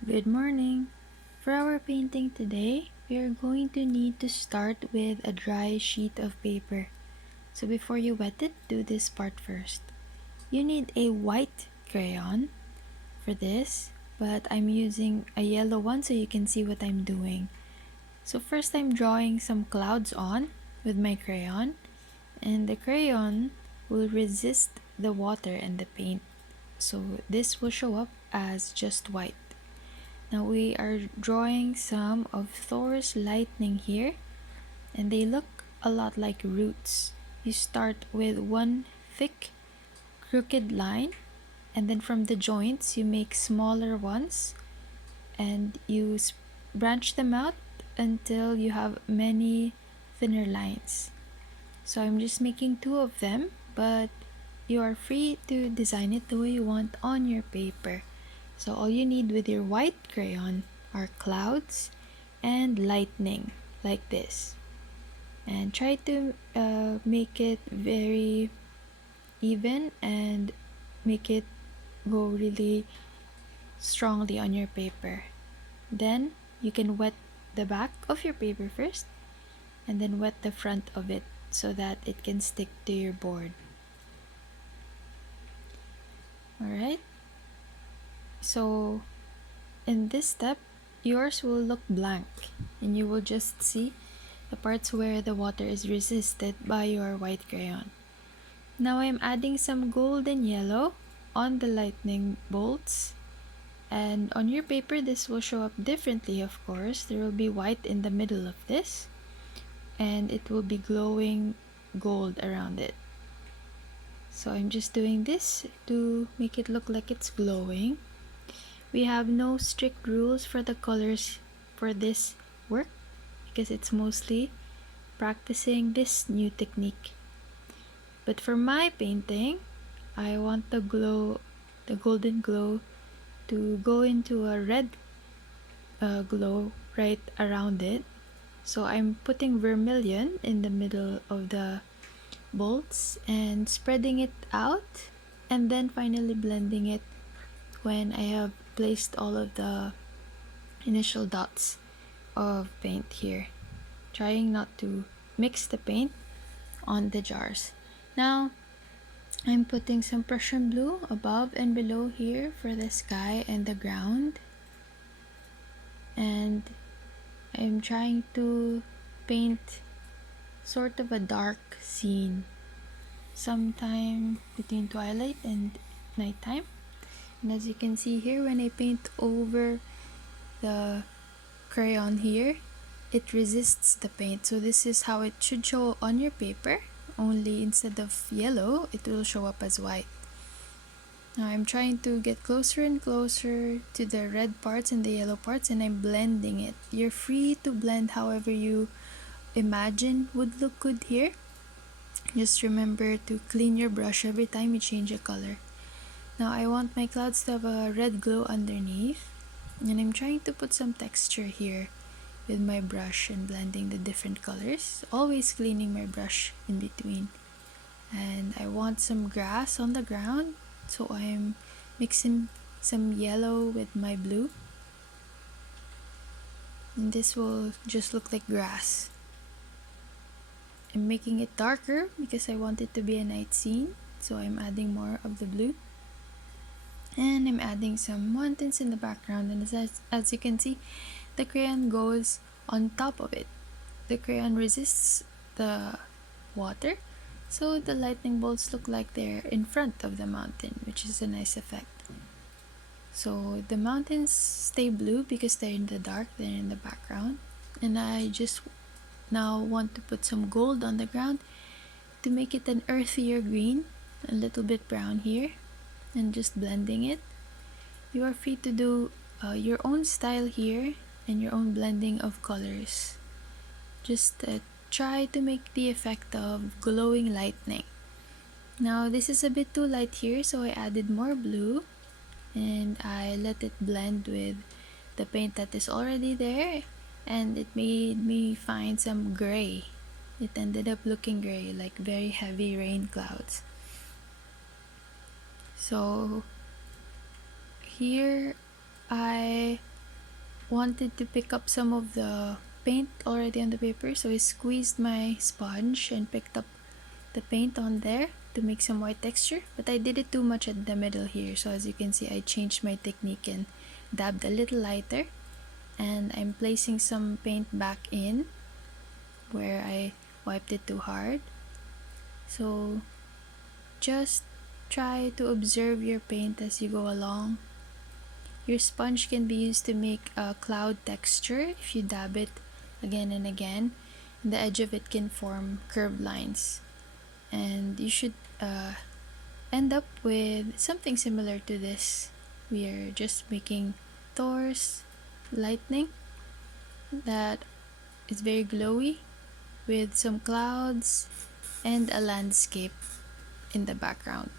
Good morning. For our painting today, we are going to need to start with a dry sheet of paper. So before you wet it, do this part first. You need a white crayon for this, but I'm using a yellow one so you can see what I'm doing. So first I'm drawing some clouds on with my crayon, and the crayon will resist the water and the paint. So this will show up as just white. Now we are drawing some of Thor's lightning here, and they look a lot like roots. You start with one thick, crooked line, and then from the joints you make smaller ones, and you branch them out until you have many thinner lines. So I'm just making two of them, but you are free to design it the way you want on your paper. So all you need with your white crayon are clouds and lightning like this. And try to make it very even and make it go really strongly on your paper. Then you can wet the back of your paper first and then wet the front of it so that it can stick to your board. Alright? So in this step, yours will look blank and you will just see the parts where the water is resisted by your white crayon. Now I'm adding some gold and yellow on the lightning bolts, and on your paper this will show up differently. Of course, there will be white in the middle of this and it will be glowing gold around it. So I'm just doing this to make it look like it's glowing. We have no strict rules for the colors for this work because it's mostly practicing this new technique. But for my painting, I want the golden glow, to go into a red glow right around it. So I'm putting vermilion in the middle of the bolts and spreading it out, and then finally blending it when I have placed all of the initial dots of paint here, trying not to mix the paint on the jars. Now I'm putting some Prussian blue above and below here for the sky and the ground, and I'm trying to paint sort of a dark scene sometime between twilight and nighttime. And as you can see here, when I paint over the crayon here, it resists the paint. So this is how it should show on your paper, only instead of yellow, it will show up as white. Now I'm trying to get closer and closer to the red parts and the yellow parts, and I'm blending it. You're free to blend however you imagine would look good here. Just remember to clean your brush every time you change a color. Now I want my clouds to have a red glow underneath, and I'm trying to put some texture here with my brush and blending the different colors, always cleaning my brush in between. And I want some grass on the ground, so I'm mixing some yellow with my blue, and this will just look like grass. I'm making it darker because I want it to be a night scene, so I'm adding more of the blue. And I'm adding some mountains in the background, and as you can see, the crayon goes on top of it. The crayon resists the water, so the lightning bolts look like they're in front of the mountain, which is a nice effect. So the mountains stay blue because they're in the dark, they're in the background. And I just now want to put some gold on the ground to make it an earthier green, a little bit brown here, and just blending it. You are free to do your own style here and your own blending of colors. Just try to make the effect of glowing lightning. Now this is a bit too light here, so I added more blue and I let it blend with the paint that is already there, and it made me find some gray. It ended up looking gray, like very heavy rain clouds. So here I wanted to pick up some of the paint already on the paper, so I squeezed my sponge and picked up the paint on there to make some white texture, but I did it too much at the middle here, so as you can see I changed my technique and dabbed a little lighter, and I'm placing some paint back in where I wiped it too hard. So just try to observe your paint as you go along. Your sponge can be used to make a cloud texture if you dab it again and again, and the edge of it can form curved lines, and you should end up with something similar to this. We are just making Thor's lightning that is very glowy with some clouds and a landscape in the background.